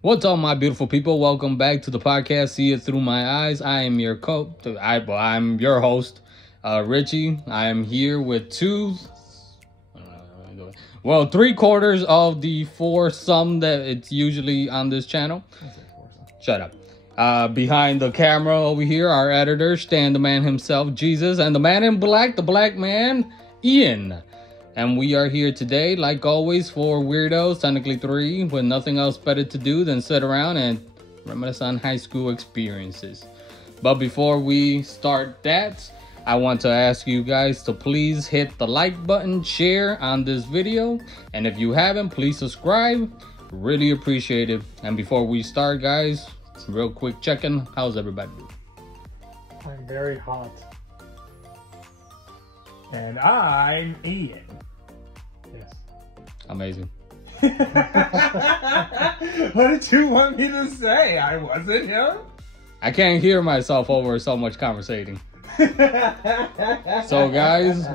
What's up, my beautiful people? Welcome back to the podcast. See it through my eyes. I am your I'm your host, Richie. I am here with three quarters of the foursome that it's usually on this channel. Shut up. Behind the camera over here, our editor, Stan the man himself, Jesus, and the man in black, the black man, Ian. And we are here today, like always, for weirdos, technically three, with nothing else better to do than sit around and reminisce on high school experiences. But before we start that, I want to ask you guys to please hit the like button, share on this video, and if you haven't, please subscribe. Really appreciate it. And before we start, guys, real quick check-in. How's everybody doing? I'm very hot. And I'm Ian. Yes. Amazing. What did you want me to say? I wasn't him? I can't hear myself over so much conversating. So guys,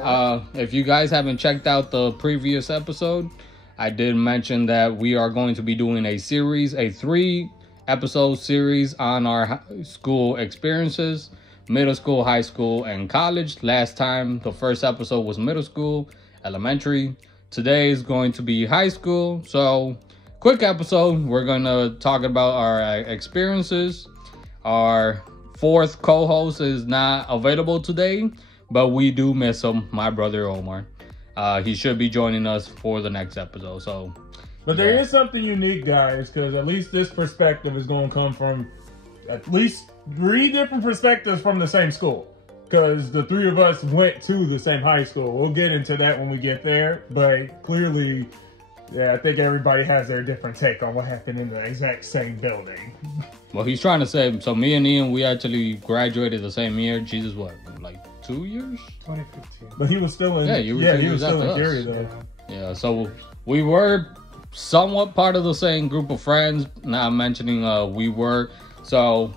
if you guys haven't checked out the previous episode, I did mention that we are going to be doing a series, a 3-episode series on our school experiences, middle school, high school, and college. Last time, the first episode was middle school, elementary. Today is going to be high school. So, quick episode. We're going to talk about our experiences. Our fourth co-host is not available today, but we do miss him, my brother Omar. He should be joining us for the next episode. So, but there is something unique, guys, because at least this perspective is going to come from at least 3 different perspectives from the same school. Because the 3 of us went to the same high school. We'll get into that when we get there. But clearly, yeah, I think everybody has their different take on what happened in the exact same building. Well, he's trying to say, so me and Ian, we actually graduated the same year. Jesus, what, like 2 years? 2015. But he was still in, he was still in Gary, us. though. Yeah, so we were somewhat part of the same group of friends. Not mentioning we were. So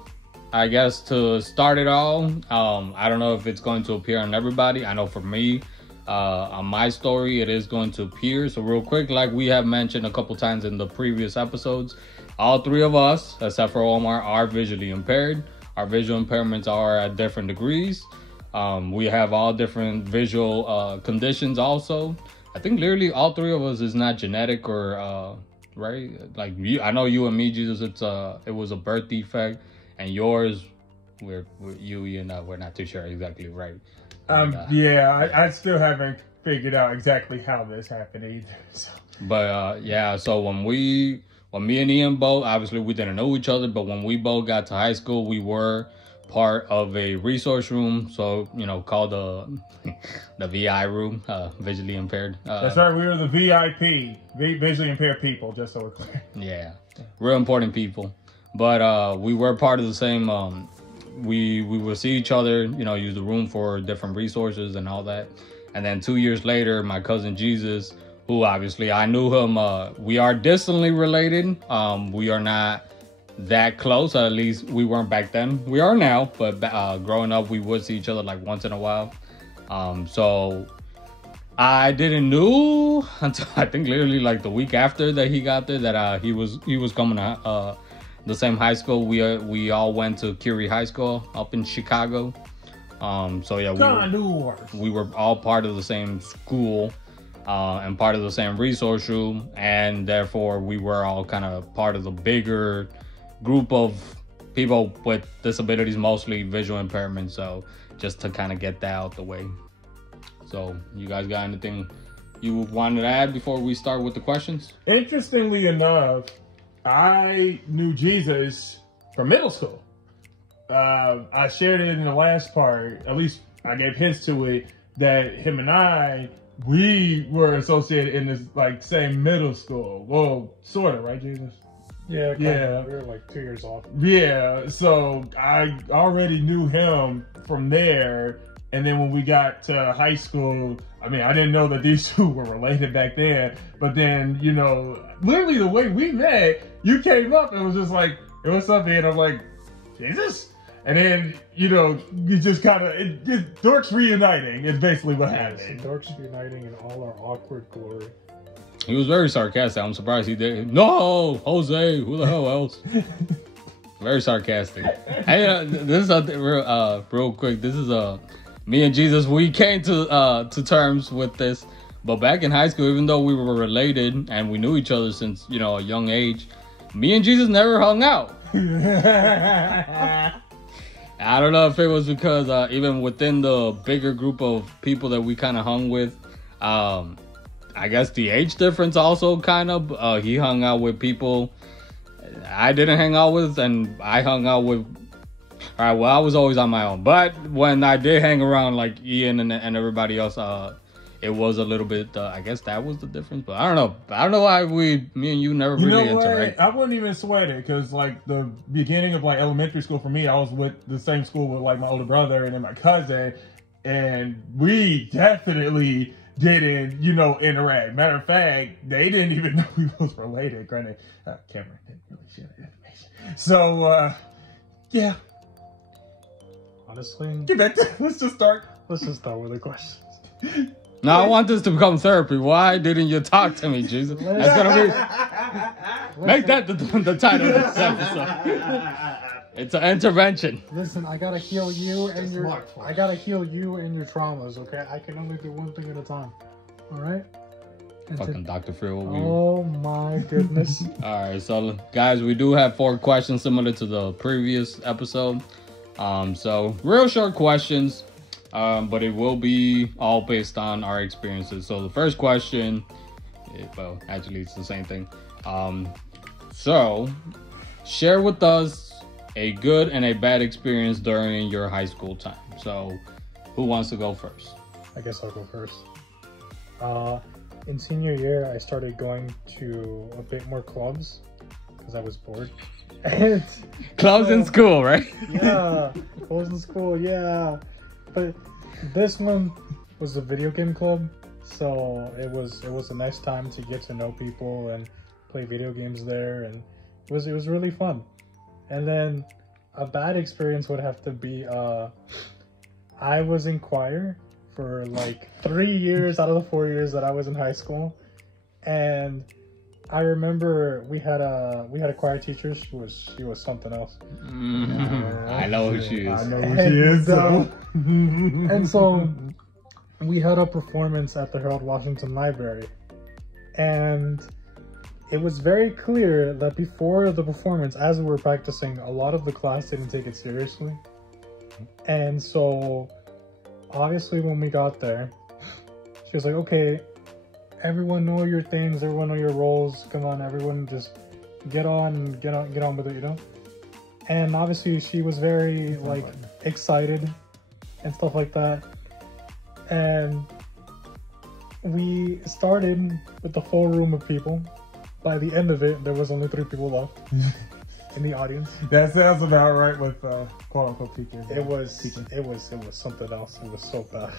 I guess to start it all, I don't know if it's going to appear on everybody. I know for me, on my story, it is going to appear. So real quick, like we have mentioned a couple times in the previous episodes, all 3 of us, except for Omar, are visually impaired. Our visual impairments are at different degrees. We have all different visual conditions also. I think literally all 3 of us is not genetic or right. Like I know you and me, Jesus, it was a birth defect, and yours, we're not too sure exactly, right? Yeah, I still haven't figured out exactly how this happened either. So. But yeah, so when me and Ian both, obviously we didn't know each other, but when we both got to high school, we were part of a resource room, so called the VI room, visually impaired. That's right, we were the VIP, visually impaired people, just so we're clear. Yeah, real important people. But we were part of the same. We would see each other, use the room for different resources and all that. And then 2 years later, my cousin Jesus, who obviously I knew him. We are distantly related. We are not that close. At least we weren't back then. We are now, but growing up, we would see each other like once in a while. So I didn't know until I think literally like the week after that he got there that he was coming to the same high school. We all went to Curie High School up in Chicago. So yeah, we were all part of the same school and part of the same resource room, and therefore we were all kind of part of the bigger group of people with disabilities, mostly visual impairment. So just to kind of get that out the way. So you guys got anything you wanted to add before we start with the questions? Interestingly enough, I knew Jesus from middle school. I shared it in the last part, at least I gave hints to it, that him and we were associated in this like same middle school. Well, sort of, right, Jesus? Yeah, yeah. We were like 2 years off. Yeah, so I already knew him from there. And then when we got to high school, I mean, I didn't know that these 2 were related back then. But then, literally the way we met, you came up and was just like, "Hey, what's up, man?" I'm like, "Jesus?" And then, you just kind of, dorks reuniting is basically what happened. Dorks reuniting in all our awkward glory. He was very sarcastic. I'm surprised he did. No, Jose, who the hell else? Very sarcastic. Hey, this is real quick. This is me and Jesus. We came to terms with this, but back in high school, even though we were related and we knew each other since a young age, me and Jesus never hung out. I don't know if it was because even within the bigger group of people that we kind of hung with, I guess the age difference also kind of, he hung out with people I didn't hang out with, and I hung out with, all right, well, I was always on my own. But when I did hang around like Ian and everybody else, it was a little bit, I guess that was the difference. But I don't know why me and you never really interacted. I wouldn't even sweat it, because like the beginning of like elementary school for me, I was with the same school with like my older brother and then my cousin, and we definitely didn't, interact. Matter of fact, they didn't even know we was related. Granted, Cameron didn't really share that information. So, yeah. Honestly, let's just start with the questions. Now I want this to become therapy. Why didn't you talk to me, Jesus? That's gonna be make that the title of this episode. It's an intervention. Listen, I gotta heal you and your traumas. Okay, I can only do one thing at a time. All right. Fucking Dr. Phil. Oh my goodness. All right, so guys, we do have 4 questions similar to the previous episode. So real short questions, but it will be all based on our experiences. So the first question, well, actually it's the same thing. So share with us a good and a bad experience during your high school time. So who wants to go first? I guess I'll go first. In senior year, I started going to a bit more clubs because I was bored. Clubs in school, right? Yeah, clubs in school, yeah. But this one was a video game club, so it was a nice time to get to know people and play video games there, and it was really fun. And then a bad experience would have to be I was in choir for like 3 years out of the 4 years that I was in high school, and I remember we had a choir teacher. She was something else. I know who she is. I know who she is. And so we had a performance at the Harold Washington Library, and it was very clear that before the performance, as we were practicing, a lot of the class didn't take it seriously. And so obviously when we got there, she was like, okay, everyone know your things, everyone know your roles, come on, everyone just get on with it, And obviously she was very like excited and stuff like that. And we started with the full room of people. By the end of it, there was only 3 people left in the audience. That sounds about right with quote unquote teachers. It was something else. It was so bad.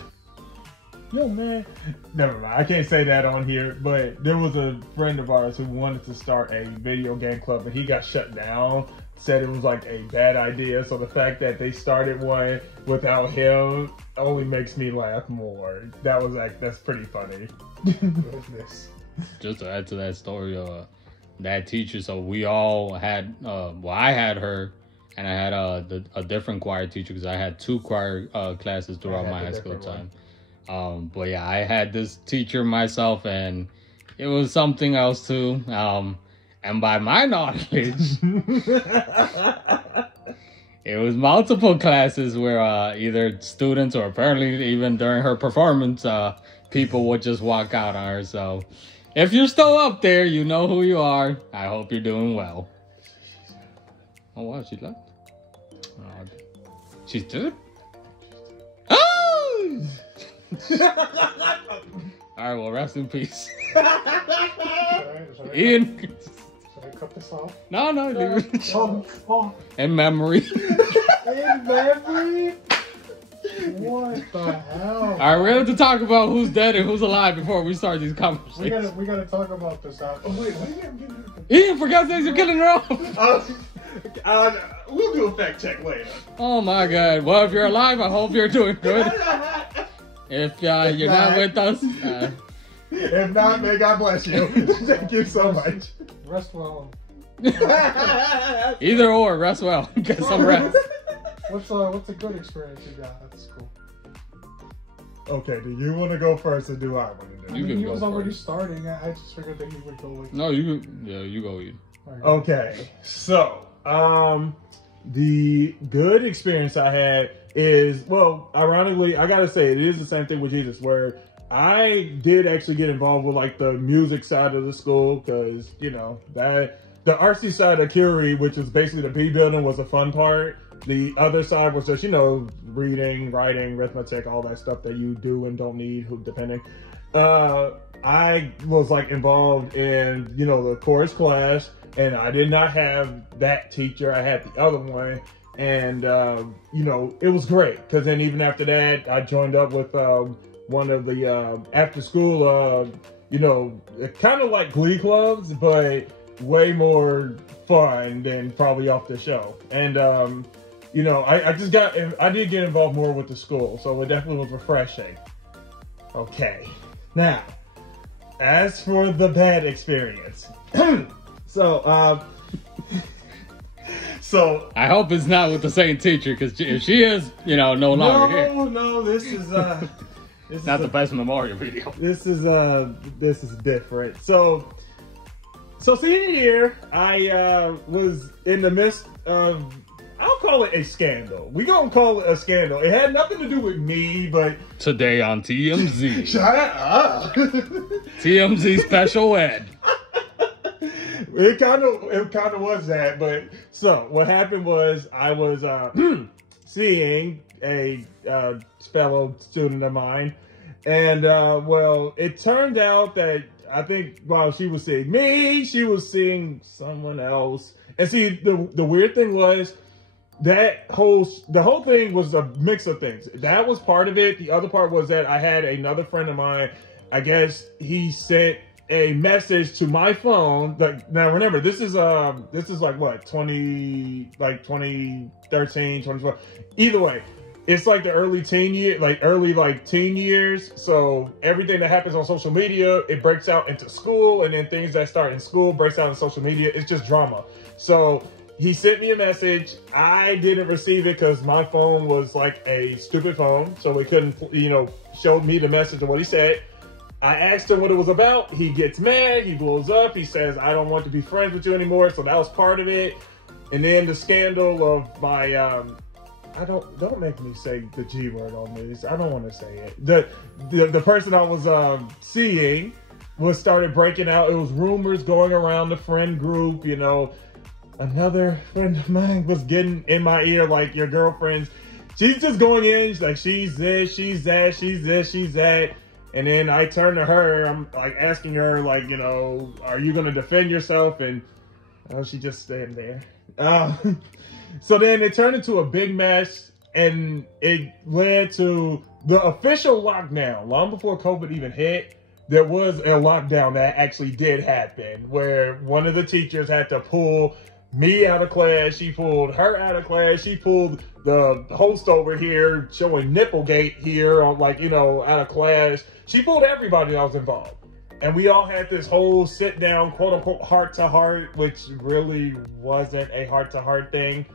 Yo, man. Never mind. I can't say that on here, but there was a friend of ours who wanted to start a video game club, but he got shut down. Said it was like a bad idea. So the fact that they started one without him only makes me laugh more. That's pretty funny. Goodness. Just to add to that story, that teacher, so we all had, I had her, and I had a different choir teacher, because I had 2 choir classes throughout my high school time. But yeah, I had this teacher myself, and it was something else too. And by my knowledge, it was multiple classes where either students or apparently even during her performance, people would just walk out on her. So if you're still up there, you know who you are. I hope you're doing well. Oh, wow, she left. She's dead? Oh! All right, well, rest in peace. Ian. Should I cut this off? No, leave it. Oh. In memory. In memory? What the hell? All right, we have to talk about who's dead and who's alive before we start these conversations. We gotta talk about this after. Wait, what are you getting? Ian, for God's sakes, you're killing her off. We'll do a fact check later. Oh my God. Well, if you're alive, I hope you're doing good. If you're not with us, If not, may God bless you. Thank you so much. Rest well. Either or, rest well. Get some rest. What's a good experience you got at school? Okay, do you want to go first or do I want to do it? You can He go was already first. starting. I just figured that he would go like. No, you go. You. Okay, so the good experience I had is, well, ironically, I gotta say it is the same thing with Jesus, where I did actually get involved with like the music side of the school, because that the RC side of Curie, which is basically the B building, was a fun part. The other side was just reading, writing, arithmetic, all that stuff that you do and don't need, depending. I was like involved in the chorus class, and I did not have that teacher. I had the other one, and it was great, because then even after that, I joined up with one of the after school, kind of like glee clubs, but way more fun than probably off the show. And I did get involved more with the school, so it definitely was refreshing. Okay, now as for the bad experience, so I hope it's not with the same teacher, because if she is, no longer here. No, this is this Not is the best memorial video. This is different. So senior year, I was in the midst of, I'll call it a scandal. We gonna call it a scandal. It had nothing to do with me, but Today on TMZ. shut up. TMZ special ed. It kind of was that, but so what happened was I was seeing a fellow student of mine, and well, it turned out that I think while she was seeing me, she was seeing someone else. And see, the weird thing was the whole thing was a mix of things. That was part of it. The other part was that I had another friend of mine. I guess he sent a message to my phone. Now remember, this is like what, 2013, 2012. Either way, it's like the early teen years. So everything that happens on social media, it breaks out into school, and then things that start in school breaks out in social media. It's just drama. So he sent me a message. I didn't receive it because my phone was like a stupid phone, so it couldn't, show me the message of what he said. I asked him what it was about. He gets mad. He blows up. He says, "I don't want to be friends with you anymore." So that was part of it. And then the scandal of my, don't make me say the G word on this. I don't want to say it. The person I was seeing started breaking out. It was rumors going around the friend group. Another friend of mine was getting in my ear like, your girlfriend's, she's just going in, like, she's this, she's that, she's this, she's that. And then I turn to her, I'm like asking her, like, are you going to defend yourself? And she just stayed there. So then it turned into a big mess, and it led to the official lockdown. Long before COVID even hit, there was a lockdown that actually did happen, where one of the teachers had to pull me out of class. She pulled her out of class. She pulled the host over here showing Nipplegate here on, out of class. She pulled everybody that was involved. And we all had this whole sit down, quote unquote, heart to heart, which really wasn't a heart to heart thing.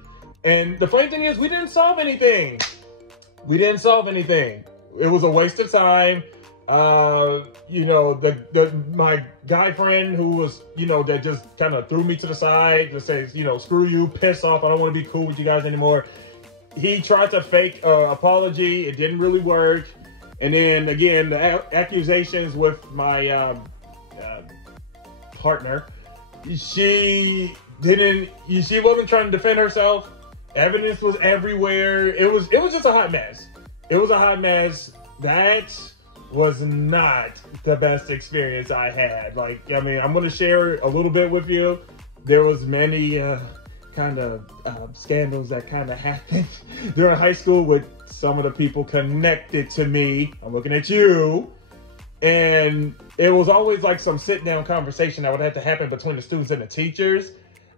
And the funny thing is, we didn't solve anything. We didn't solve anything. It was a waste of time. My guy friend who was, that just kind of threw me to the side to say, screw you, piss off. I don't want to be cool with you guys anymore. He tried to fake apology. It didn't really work. And then again, the accusations with my partner, she wasn't trying to defend herself. Evidence was everywhere. It was just a hot mess. It was a hot mess. That was not the best experience I had. I'm going to share a little bit with you. There was many kind of scandals that kind of happened during high school with some of the people connected to me. I'm looking at you. And it was always like some sit down conversation that would have to happen between the students and the teachers.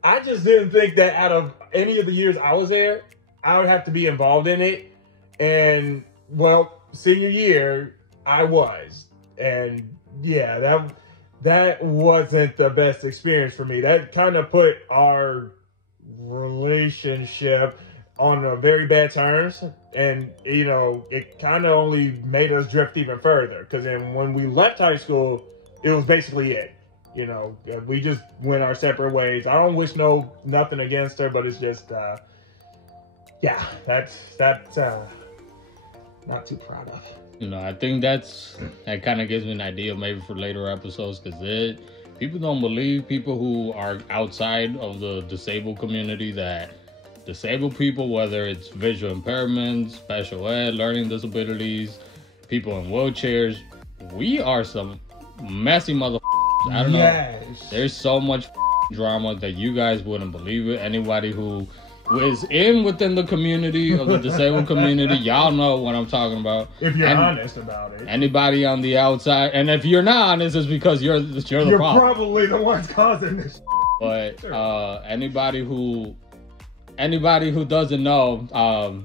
I just didn't think that out of any of the years I was there, I would have to be involved in it. And well, senior year, I was. And yeah, that wasn't the best experience for me. That kind of put our relationship on a very bad terms, and you know, it kind of only made us drift even further. Because then when we left high school, it was basically it. You know, we just went our separate ways. I don't wish nothing against her, but it's just, yeah, that's not too proud of. You know, I think that kind of gives me an idea maybe for later episodes, because people don't believe, people who are outside of the disabled community, that disabled people, whether it's visual impairments, special ed, learning disabilities, people in wheelchairs, we are some messy motherfuckers. I don't know. There's so much drama that you guys wouldn't believe it. Anybody who is within the community of the disabled community, y'all know what I'm talking about. If you're honest about it. Anybody on the outside, and if you're not honest, it's because you're the problem. You're probably the ones causing this. But anybody who doesn't know,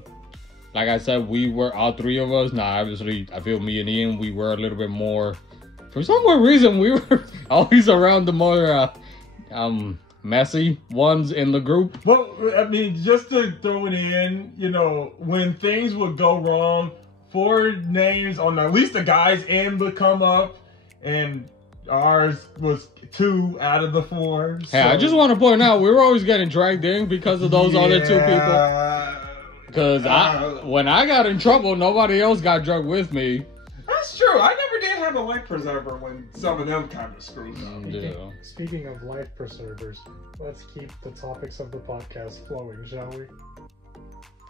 like I said, we were all three of us. Now, obviously, I feel me and Ian, we were a little bit more. For some weird reason, we were always around the more messy ones in the group. Well, I mean, just to throw it in, you know, when things would go wrong, 4 names on at least the guys' end would come up, and ours was 2 out of the 4. Hey, I just want to point out, we were always getting dragged in because of those other 2 people. Because when I got in trouble, nobody else got drugged with me. That's true. I never did have a life preserver when some of them kind of screwed up. Yeah. Speaking of life preservers, let's keep the topics of the podcast flowing, shall we?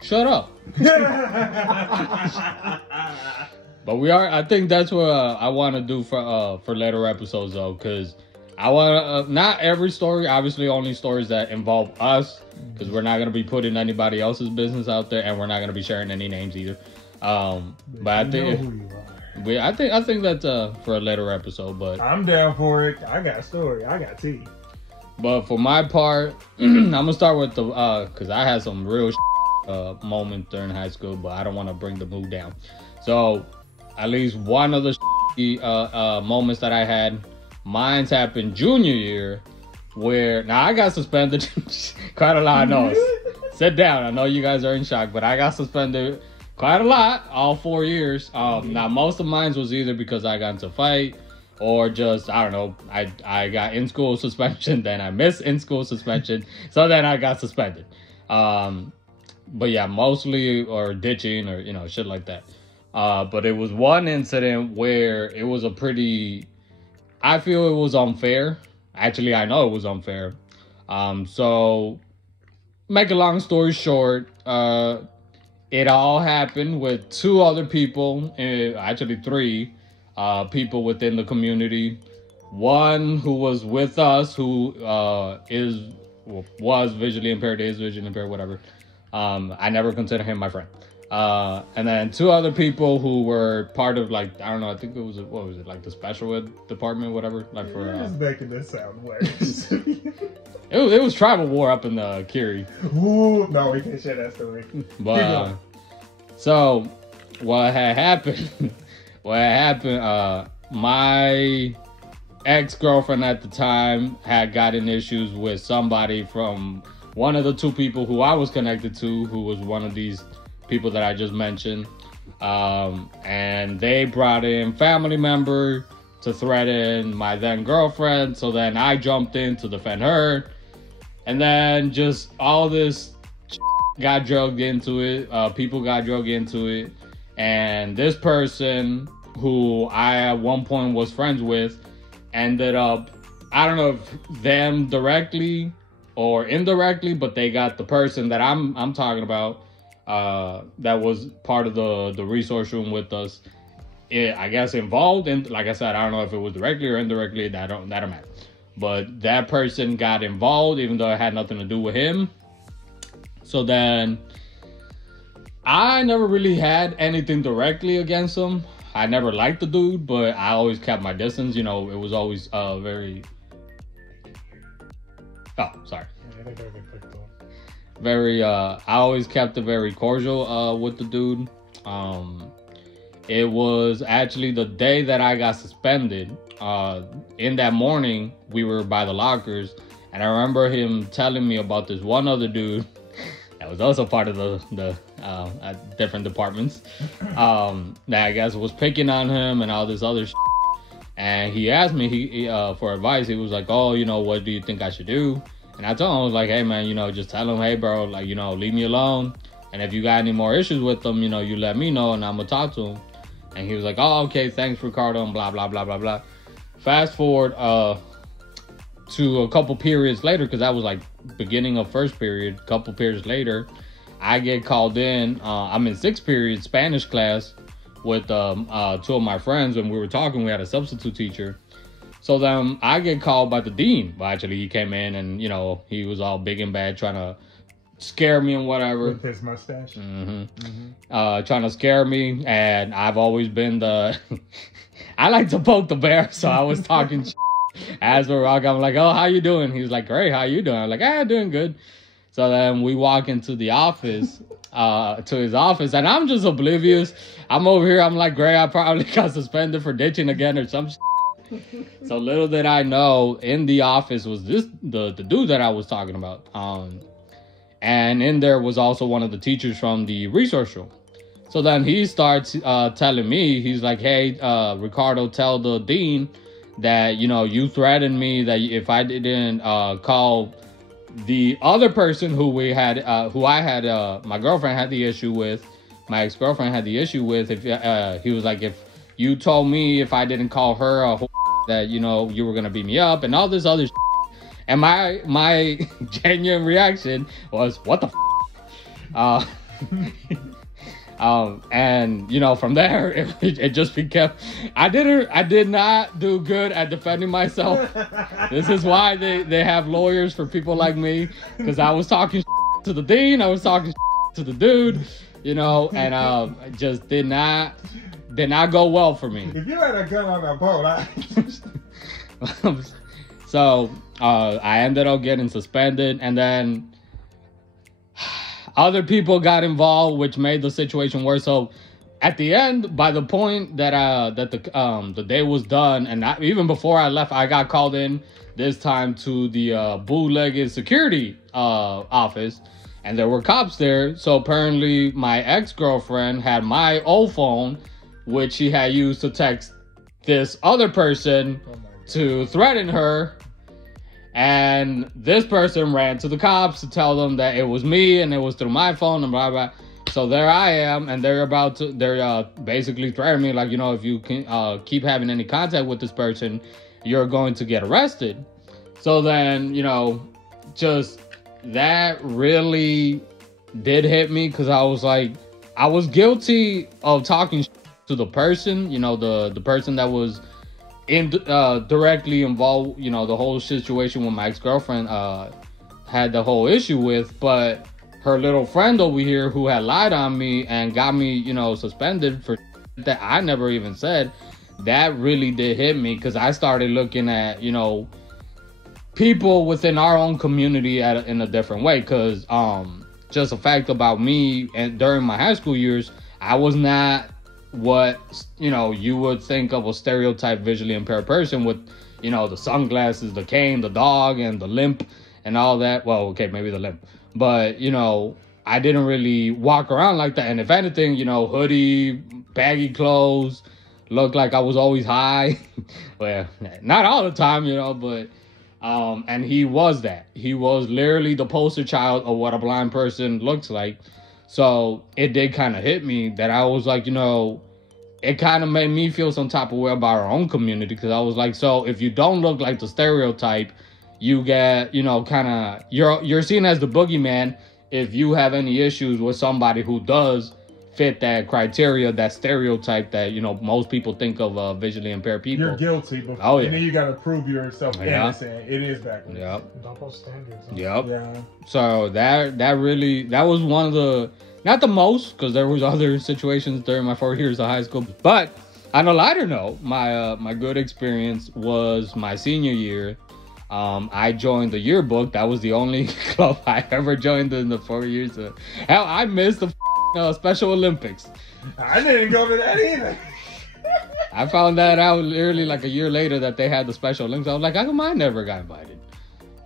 Shut up. But we are. I think that's what I want to do for later episodes, though, because I want not every story. Obviously, only stories that involve us, because we're not gonna be putting anybody else's business out there, and we're not gonna be sharing any names either. But I think. I think that's for a later episode, but I'm down for it. I got a story. I got tea. But for my part, I'm gonna start with the because I had some real moments during high school, but I don't want to bring the mood down. So at least one of the moments that I had, mine's happened junior year, where now I got suspended quite a lot. I know. Sit down. I know you guys are in shock, but I got suspended quite a lot, all 4 years. Now, most of mine was either because I got into a fight or just, I don't know, I got in-school suspension, then I missed in-school suspension, so then I got suspended. But yeah, mostly, or ditching, or, you know, shit like that. But it was one incident where it was I feel it was unfair. Actually, I know it was unfair. So, make a long story short, it all happened with 2 other people, actually 3 people within the community. One who was with us, who was visually impaired, is visually impaired, whatever. I never consider him my friend. And then 2 other people who were part of, like, I don't know, I think it was, what was it, like the special ed department, whatever. Like for just making this sound worse. It was tribal war up in the Curie. Ooh, no, we can't share that story. But so what had happened? My ex-girlfriend at the time had gotten issues with somebody from one of the 2 people who I was connected to, who was one of these people that I just mentioned. And they brought in family member to threaten my then girlfriend. So then I jumped in to defend her. And then just all this got drugged into it. People got drugged into it. And this person, who I at one point was friends with, ended up, I don't know if them directly or indirectly, but they got the person that I'm talking about, that was part of the resource room with us, I guess involved. And like I said, I don't know if it was directly or indirectly, that don't matter. But that person got involved, even though it had nothing to do with him. So then I never really had anything directly against him. I never liked the dude, but I always kept my distance. You know, it was always very... Oh, sorry. Very, I always kept it very cordial with the dude. It was actually the day that I got suspended. In that morning, we were by the lockers, and I remember him telling me about this one other dude that was also part of the different departments, that I guess was picking on him and all this other shit. And he asked me for advice. He was like, oh, what do you think I should do? And I told him, I was like, hey, man, just tell him, hey, bro, like, leave me alone. And if you got any more issues with them, you let me know and I'm going to talk to him. And he was like, oh, okay, thanks, Ricardo, and blah, blah, blah, blah, blah. Fast forward to a couple periods later, because that was like beginning of first period, a couple periods later, I get called in. I'm in sixth period Spanish class with two of my friends. When we were talking, we had a substitute teacher. So then I get called by the dean. Well, actually, he came in and, he was all big and bad trying to scare me and whatever. With his mustache. Trying to scare me. And I've always been the... I like to poke the bear, so I was talking as we're walking. I'm like, oh, how you doing? He was like, great, how you doing? I'm like, doing good. So then we walk into the office, to his office, and I'm just oblivious. I'm over here, I'm like, great, I probably got suspended for ditching again or some shit. So little did I know, in the office was the dude that I was talking about. And in there was also one of the teachers from the resource room. So then he starts telling me, he's like, hey, Ricardo, tell the dean that, you threatened me that if I didn't call the other person who I had, my girlfriend had the issue with, my ex-girlfriend had the issue with, if he was like, if you told me if I didn't call her that, you were going to beat me up and all this other shit. And my genuine reaction was, what the and from there it just became, I did not do good at defending myself. This is why they have lawyers for people like me, because I was talking to the dean, I was talking to the dude, and just did not go well for me. If you had a gun on a boat, So I ended up getting suspended, and then other people got involved, which made the situation worse. So at the end, by the point that the day was done, and even before I left, I got called in this time to the bootlegged security office, and there were cops there. So apparently my ex-girlfriend had my old phone, which she had used to text this other person to threaten her. And this person ran to the cops to tell them that it was me and it was through my phone and blah, blah. So there I am, and they're basically threatening me, like, if you can keep having any contact with this person, you're going to get arrested. So then, just that really did hit me, because I was like, I was guilty of talking to the person, the person that was directly involved, the whole situation with my ex-girlfriend had the whole issue with, but her little friend over here who had lied on me and got me, suspended for that I never even said, that really did hit me, because I started looking at, people within our own community in a different way, because just a fact about me, and during my high school years, I was not what you would think of a stereotype visually impaired person with the sunglasses, the cane, the dog, and the limp and all that. Well, okay, maybe the limp, but I didn't really walk around like that. And if anything, hoodie, baggy clothes, looked like I was always high. Well, not all the time, but and he was that. He was literally the poster child of what a blind person looks like. So it did kind of hit me that I was like, it kind of made me feel some type of way about our own community, because I was like, so if you don't look like the stereotype, you get, kind of, you're seen as the boogeyman if you have any issues with somebody who does fit that criteria, that stereotype that, most people think of visually impaired people. You're guilty, but and then you got to prove yourself innocent. It is backwards. Yep. Double standards. Yep. Yeah. So that was one of the, not the most, because there was other situations during my 4 years of high school, but on a lighter note, my good experience was my senior year. I joined the yearbook. That was the only club I ever joined in the 4 years. Hell, I missed the Special Olympics. I didn't go to that either. I found that out literally like a year later that they had the special links. I was like, how come I never got invited?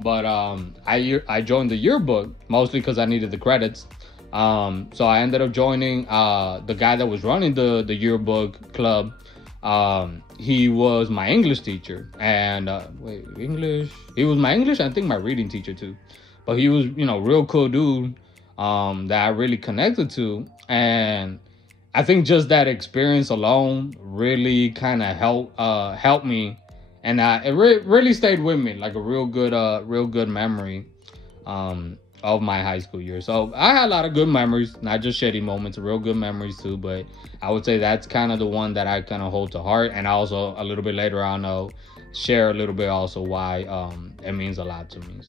But I joined the yearbook mostly because I needed the credits. So I ended up joining the guy that was running the yearbook club. He was my English teacher, and English. He was my English, I think my reading teacher too. But he was, real cool dude that I really connected to, and I think just that experience alone really kind of helped me, and it really stayed with me, like a real good memory of my high school year. So I had a lot of good memories, not just shitty moments, real good memories too. But I would say that's kind of the one that I kind of hold to heart, and also a little bit later on, I'll share a little bit also why it means a lot to me.